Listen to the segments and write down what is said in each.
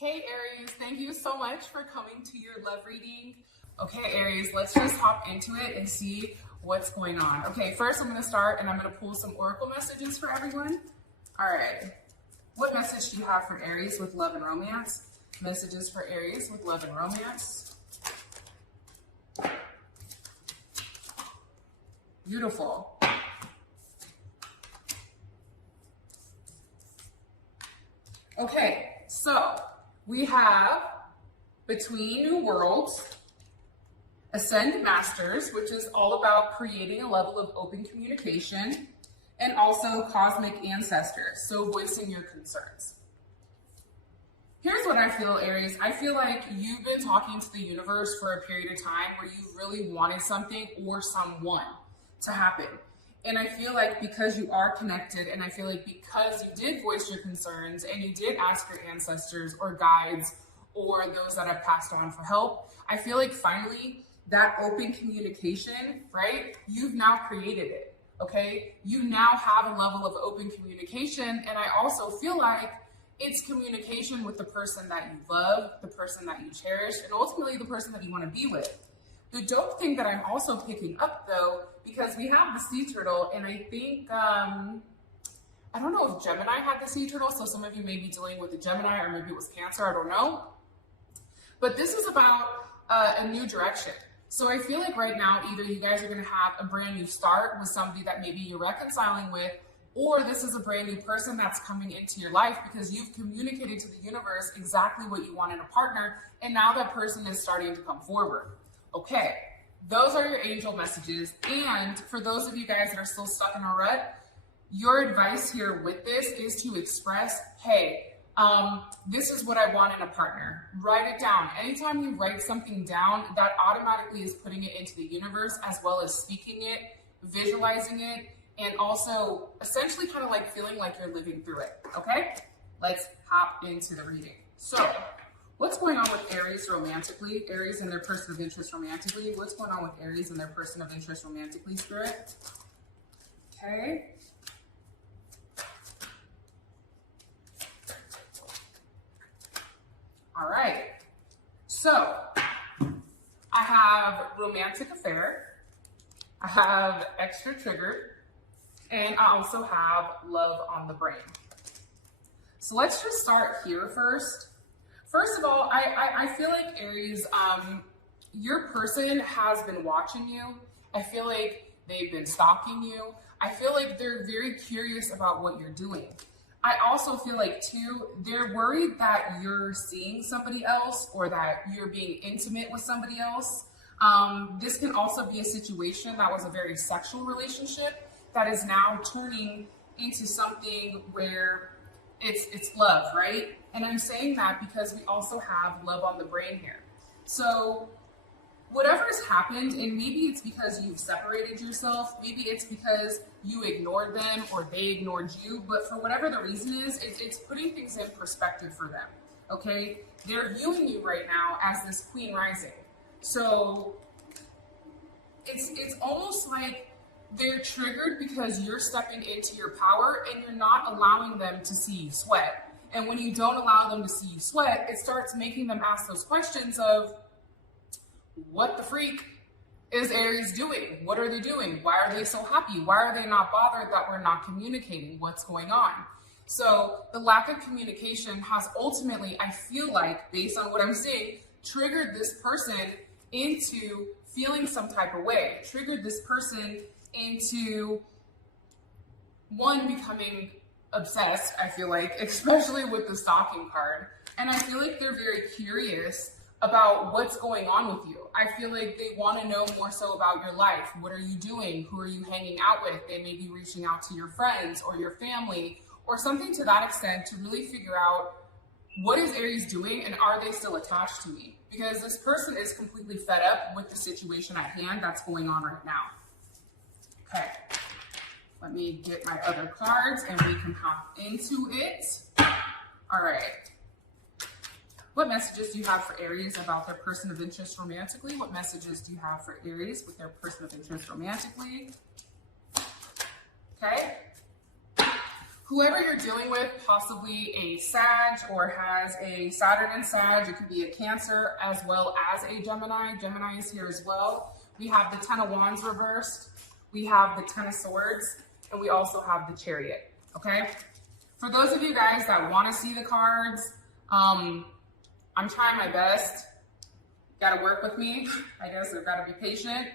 Hey Aries, thank you so much for coming to your love reading. Okay Aries, let's just hop into it and see what's going on. Okay, first I'm going to start and I'm going to pull some oracle messages for everyone. All right, what message do you have for Aries with love and romance? Messages for Aries with love and romance. Beautiful. Okay, so we have Between New Worlds, Ascend Masters, which is all about creating a level of open communication, and also Cosmic Ancestors, so voicing your concerns. Here's what I feel, Aries. I feel like you've been talking to the universe for a period of time where you really wanted something or someone to happen. And I feel like because you are connected, and I feel like because you did voice your concerns and you did ask your ancestors or guides or those that have passed on for help, I feel like finally that open communication, right? You've now created it, okay? You now have a level of open communication. And I also feel like it's communication with the person that you love, the person that you cherish, and ultimately the person that you want to be with. The dope thing that I'm also picking up though, because we have the sea turtle, and I think, I don't know if Gemini had the sea turtle, so some of you may be dealing with the Gemini, or maybe it was Cancer, I don't know. But this is about a new direction. So I feel like right now, either you guys are gonna have a brand new start with somebody that maybe you're reconciling with, or this is a brand new person that's coming into your life because you've communicated to the universe exactly what you want in a partner, and now that person is starting to come forward. Okay, those are your angel messages. And for those of you guys that are still stuck in a rut, your advice here with this is to express, hey, this is what I want in a partner. Write it down. Anytime you write something down, that automatically is putting it into the universe, as well as speaking it, visualizing it, and also essentially kind of like feeling like you're living through it. Okay, let's hop into the reading. So what's going on with Aries romantically? Aries and their person of interest romantically. What's going on with Aries and their person of interest romantically, Spirit? Okay. All right. So I have romantic affair. I have extra triggered. And I also have love on the brain. So let's just start here first. First of all, I feel like Aries, your person has been watching you. I feel like they've been stalking you. I feel like they're very curious about what you're doing. I also feel like too, they're worried that you're seeing somebody else or that you're being intimate with somebody else. This can also be a situation that was a very sexual relationship that is now turning into something where it's love, right? And I'm saying that because we also have love on the brain here. So whatever has happened, and maybe it's because you've separated yourself, maybe it's because you ignored them or they ignored you, but for whatever the reason is, it's putting things in perspective for them, okay? They're viewing you right now as this queen rising. So it's almost like they're triggered because you're stepping into your power and you're not allowing them to see you sweat. And when you don't allow them to see you sweat, it starts making them ask those questions of, what the freak is Aries doing? What are they doing? Why are they so happy? Why are they not bothered that we're not communicating? What's going on? So the lack of communication has ultimately, I feel like, based on what I'm seeing, triggered this person into feeling some type of way, triggered this person into, one, becoming obsessed, I feel like, especially with the stalking card. And I feel like they're very curious about what's going on with you. I feel like they want to know more so about your life. What are you doing? Who are you hanging out with? They may be reaching out to your friends or your family or something to that extent to really figure out, what is Aries doing and are they still attached to me? Because this person is completely fed up with the situation at hand that's going on right now. Okay, let me get my other cards and we can hop into it. All right. What messages do you have for Aries about their person of interest romantically? What messages do you have for Aries with their person of interest romantically? Okay. whoever you're dealing with, possibly a Sag or has a Saturn in Sag, it could be a Cancer as well as a Gemini. Gemini is here as well. We have the Ten of Wands reversed. We have the Ten of Swords, and we also have the Chariot, okay? For those of you guys that want to see the cards, I'm trying my best. Got to work with me. I guess I've got to be patient.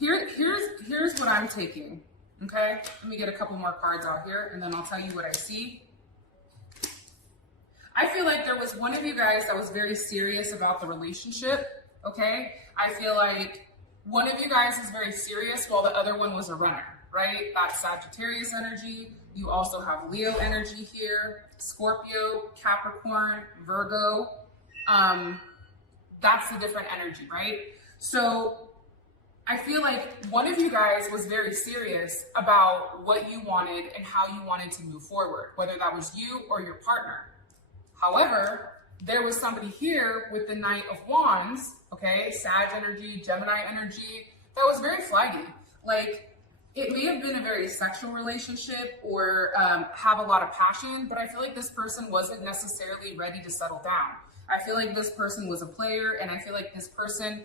Here's what I'm taking. Okay, let me get a couple more cards out here and then I'll tell you what I see. I feel like there was one of you guys that was very serious about the relationship, okay? I feel like one of you guys is very serious while the other one was a runner, right? That's Sagittarius energy. You also have Leo energy here, Scorpio, Capricorn, Virgo. That's the different energy, right? So I feel like one of you guys was very serious about what you wanted and how you wanted to move forward, whether that was you or your partner. However, there was somebody here with the Knight of Wands, okay, Sag energy, Gemini energy, that was very flaggy. Like, it may have been a very sexual relationship or have a lot of passion, but I feel like this person wasn't necessarily ready to settle down. I feel like this person was a player, and I feel like this person,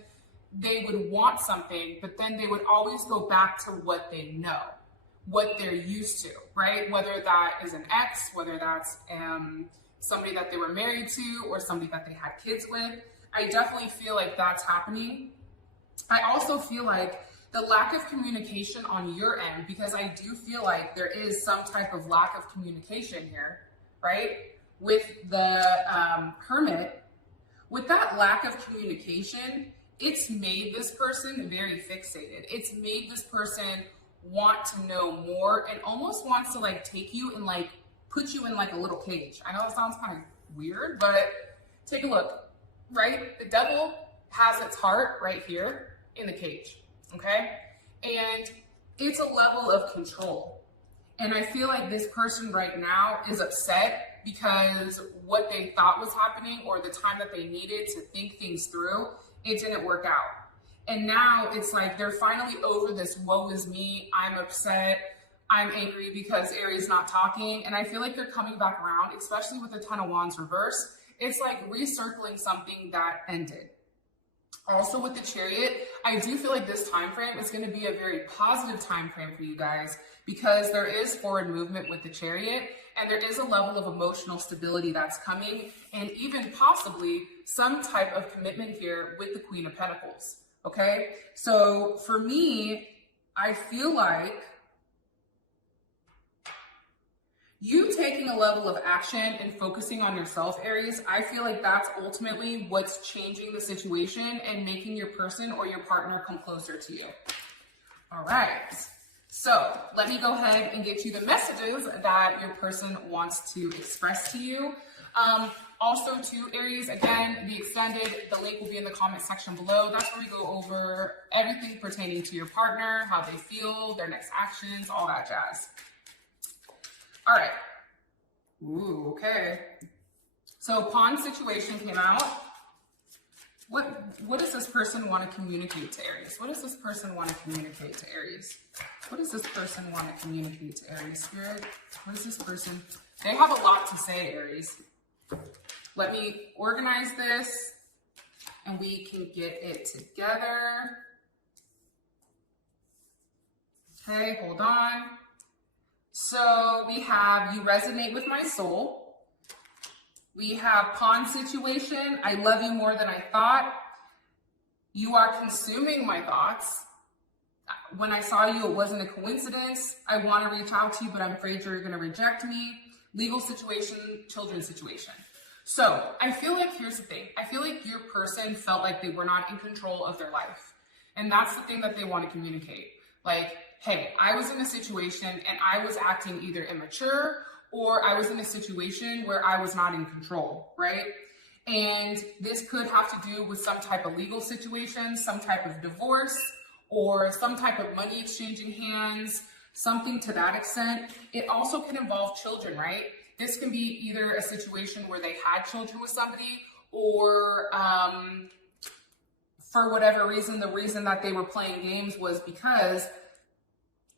they would want something, but then they would always go back to what they know, what they're used to, right? Whether that is an ex, whether that's somebody that they were married to or somebody that they had kids with. I definitely feel like that's happening. I also feel like the lack of communication on your end, because I do feel like there is some type of lack of communication here, right? With the Hermit, with that lack of communication, it's made this person very fixated. It's made this person want to know more and almost wants to like take you and like put you in like a little cage. I know it sounds kind of weird, but take a look, right? The devil has its heart right here in the cage, okay? And it's a level of control. And I feel like this person right now is upset because what they thought was happening or the time that they needed to think things through, it didn't work out. And now it's like they're finally over this woe is me, I'm upset, I'm angry because Aries not talking. And I feel like they're coming back around, especially with the Ten of Wands reverse. It's like recircling something that ended. Also with the Chariot, I do feel like this time frame is going to be a very positive time frame for you guys because there is forward movement with the Chariot and there is a level of emotional stability that's coming and even possibly some type of commitment here with the Queen of Pentacles, okay? So for me, I feel like you taking a level of action and focusing on yourself, Aries, I feel like that's ultimately what's changing the situation and making your person or your partner come closer to you. All right. So let me go ahead and get you the messages that your person wants to express to you. Also to Aries, again, the extended, the link will be in the comment section below. That's where we go over everything pertaining to your partner, how they feel, their next actions, all that jazz. All right. Ooh, okay. So pawn situation came out. What does this person want to communicate to Aries? What does this person want to communicate to Aries? What does this person want to communicate to Aries, Spirit? What is this person? They have a lot to say, Aries. Let me organize this and we can get it together. Okay, hold on. So we have, you resonate with my soul. We have pawn situation. I love you more than I thought. You are consuming my thoughts. When I saw you, it wasn't a coincidence. I want to reach out to you, but I'm afraid you're going to reject me. Legal situation, children's situation. So I feel like, here's the thing. I feel like your person felt like they were not in control of their life. And that's the thing that they want to communicate. Like, hey, I was in a situation and I was acting either immature or I was in a situation where I was not in control, right? And this could have to do with some type of legal situation, some type of divorce, or some type of money exchanging hands, something to that extent. It also can involve children, right? This can be either a situation where they had children with somebody or for whatever reason, the reason that they were playing games was because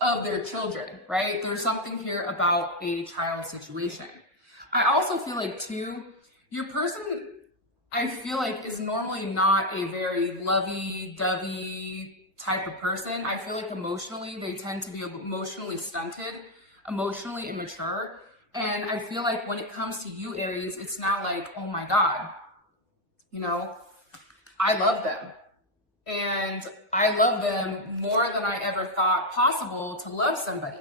of their children, right? There's something here about a child situation. I also feel like too, your person, I feel like, is normally not a very lovey-dovey type of person. I feel like emotionally, they tend to be emotionally stunted, emotionally immature. And I feel like when it comes to you, Aries, it's not like, oh my God, you know, I love them. And I love them more than I ever thought possible to love somebody.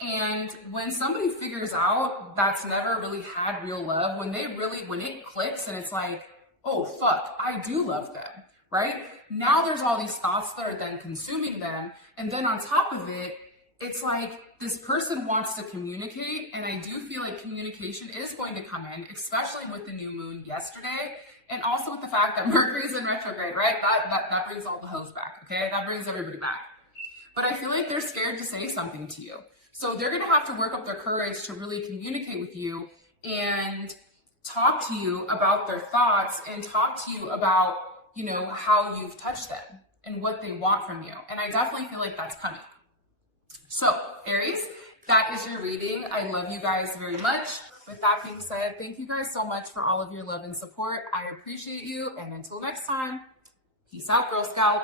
And when somebody figures out that's never really had real love, when it clicks and it's like, oh fuck, I do love them, right? Now there's all these thoughts that are then consuming them. And then on top of it, it's like this person wants to communicate. And I do feel like communication is going to come in, especially with the new moon yesterday. And also with the fact that Mercury's in retrograde, right? That brings all the hoes back, okay? That brings everybody back. But I feel like they're scared to say something to you. So they're gonna have to work up their courage to really communicate with you and talk to you about their thoughts and talk to you about, you know, how you've touched them and what they want from you. And I definitely feel like that's coming. So Aries, that is your reading. I love you guys very much. With that being said, thank you guys so much for all of your love and support. I appreciate you. And until next time, peace out, Girl Scout.